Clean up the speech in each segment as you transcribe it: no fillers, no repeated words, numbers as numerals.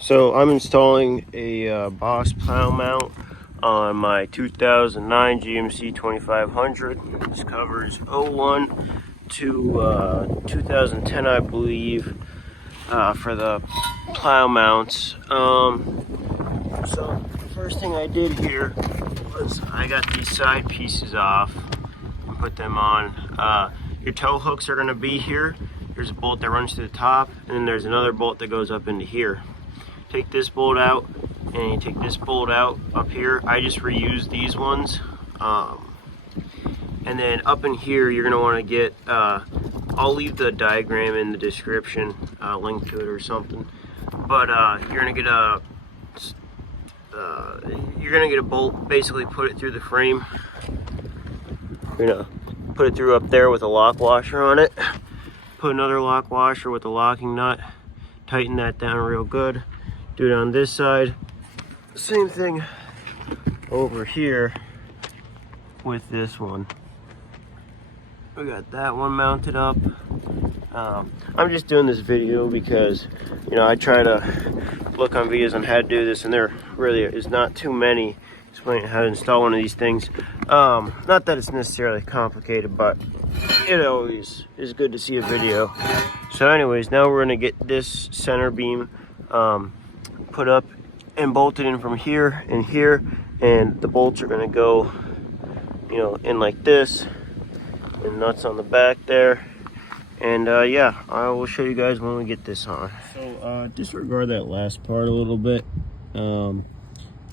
So I'm installing a Boss plow mount on my 2009 GMC 2500. This covers '01 to 2010, I believe, for the plow mounts. So the first thing I did here was I got these side pieces off and put them on. Your tow hooks are going to be here. There's a bolt that runs to the top, and then there's another bolt that goes up into here. Take this bolt out, and you take this bolt out up here. I just reuse these ones. And then up in here, you're gonna wanna get, I'll leave the diagram in the description, link to it or something. But you're gonna get a bolt, basically put it through the frame. You're gonna put it through up there with a lock washer on it. Put another lock washer with a locking nut. Tighten that down real good. Do it on this side. Same thing over here with this one. We got that one mounted up. I'm just doing this video because, you know, I try to look on videos on how to do this, and there really is not too many explaining how to install one of these things. Not that it's necessarily complicated, but it always is good to see a video. So anyways, now we're gonna get this center beam put up and bolted in from here and here, and the bolts are going to go, you know, in like this, and nuts on the back there. And yeah, I will show you guys when we get this on. So disregard that last part a little bit. I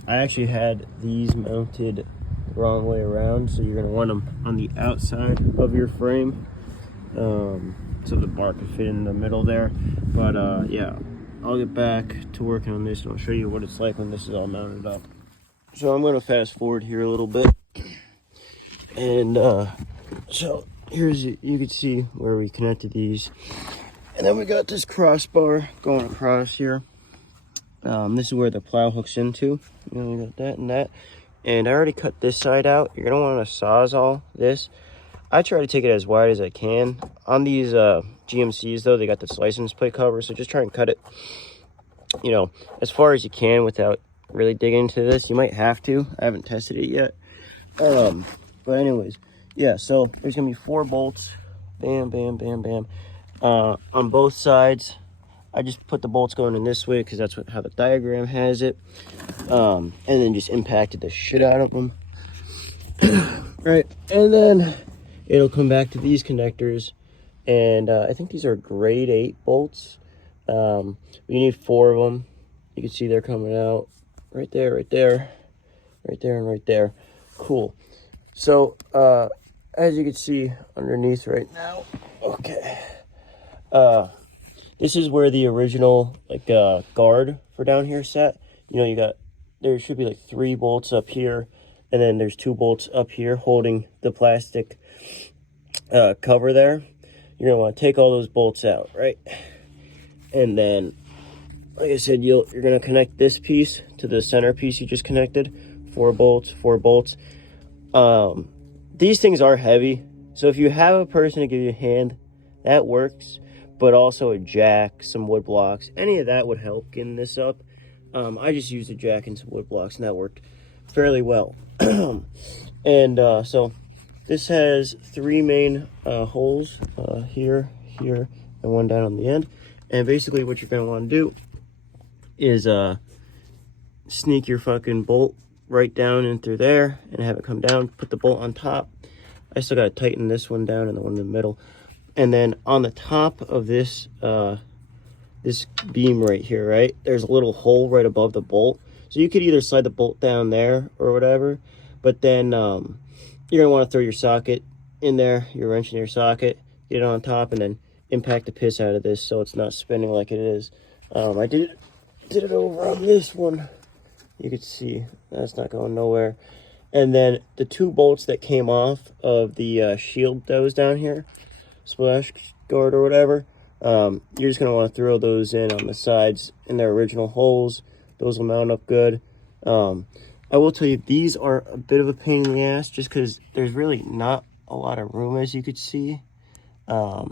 actually had these mounted the wrong way around, so you're going to want them on the outside of your frame, so the bar can fit in the middle there. But yeah, I'll get back to working on this, and I'll show you what it's like when this is all mounted up. So I'm going to fast forward here a little bit. And so here's, you can see where we connected these. And then we got this crossbar going across here. This is where the plow hooks into. You know, we got that and that. And I already cut this side out. You're going to want to sawzall this. I try to take it as wide as I can. On these GMCs though, they got this license plate cover, so just try and cut it, you know, as far as you can without really digging into this. You might have to. I haven't tested it yet. But anyways, yeah, so there's gonna be 4 bolts. Bam, bam, bam, bam. On both sides. I just put the bolts going in this way because that's how the diagram has it. And then just impacted the shit out of them. Right, and then it'll come back to these connectors, and I think these are grade 8 bolts. You need 4 of them. You can see they're coming out right there, right there, right there, and right there. Cool. So as you can see underneath right now, okay, this is where the original like guard for down here sat. You know, you got, there should be like 3 bolts up here, and then there's 2 bolts up here holding the plastic cover there. You're gonna want to take all those bolts out, right? And then, like I said, you're gonna connect this piece to the center piece you just connected. 4 bolts, 4 bolts. These things are heavy, so if you have a person to give you a hand, that works. But also a jack, some wood blocks, any of that would help getting this up. I just used a jack and some wood blocks, and that worked fairly well. And so this has 3 main holes, here, here, and one down on the end. And basically what you're gonna want to do is sneak your fucking bolt right down in through there and have it come down. Put the bolt on top. I still gotta tighten this one down and the one in the middle. And then on the top of this this beam right here, right, there's a little hole right above the bolt. So you could either slide the bolt down there or whatever, but then you're gonna want to throw your socket in there, your wrench in your socket, get it on top, and then impact the piss out of this so it's not spinning like it is. I did it over on this one. You can see that's not going nowhere. And then the 2 bolts that came off of the shield that was down here, splash guard or whatever, you're just going to want to throw those in on the sides in their original holes. Those will mount up good. I will tell you, these are a bit of a pain in the ass just because there's really not a lot of room, as you could see. I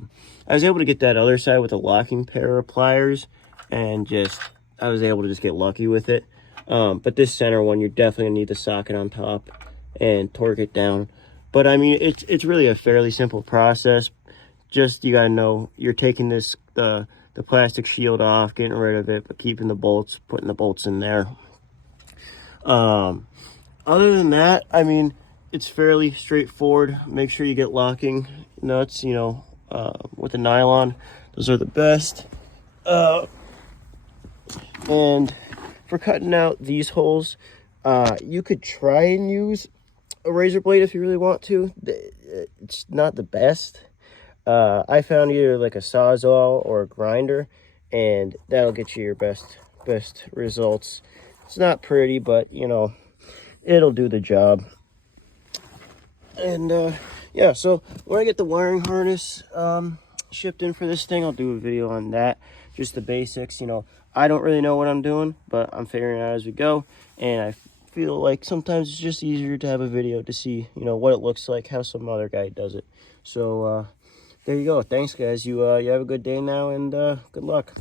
was able to get that other side with a locking pair of pliers and just I was able to just get lucky with it. But this center one, you're definitely gonna need the socket on top and torque it down. But I mean, it's really a fairly simple process. Just, you gotta know you're taking this the plastic shield off, getting rid of it, but keeping the bolts, putting the bolts in there. Other than that, I mean, it's fairly straightforward. Make sure you get locking nuts, you know, with the nylon. Those are the best. And for cutting out these holes, you could try and use a razor blade if you really want to. It's not the best. I found either like a Sawzall or a grinder, and that'll get you your best results. It's not pretty, but you know, it'll do the job. And yeah, so when I get the wiring harness shipped in for this thing, I'll do a video on that. Just the basics, you know. I don't really know what I'm doing, but I'm figuring it out as we go. And I feel like sometimes it's just easier to have a video to see, you know, what it looks like, how some other guy does it. So there you go. Thanks, guys. You have a good day now, and good luck.